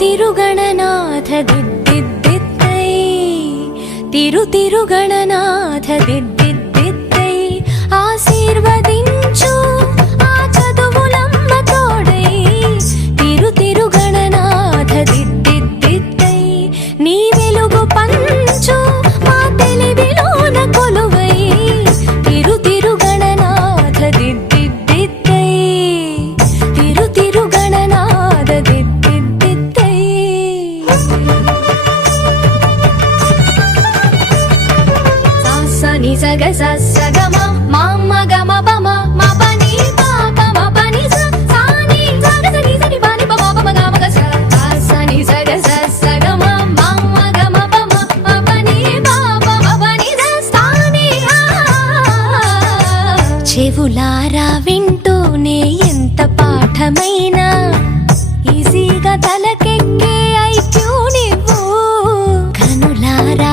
తిరుగణనాథ దిద్దిద్దిద్దై తిరుగణనాథ దిద్దిద్దిద్దై ఆశీర్వదించు ఆ చదువులమ్మ తోడై తిరుగణనాథ దిద్దిద్దిద్దై నీ వెలుగు పంచు మా తెలివిలోన కొలువై తిరుగణనాథ దిద్దిద్దిద్దై తిరుగణనాథ దిద్దిద్దిద్దై సాసని సగ సగమ మామ గమ పమ మా పని పాప మా పని సాని సగ సని సని పని పమ పమ గమ గ సాసని సగ సగమ మామ గమ పమ మా పని పాప మా పని సాని చెవులారా వింటూనే ఎంత పాఠమైనా ఈజీగా తలకెక్కే ఐక్యూ నువ్వు కనులారా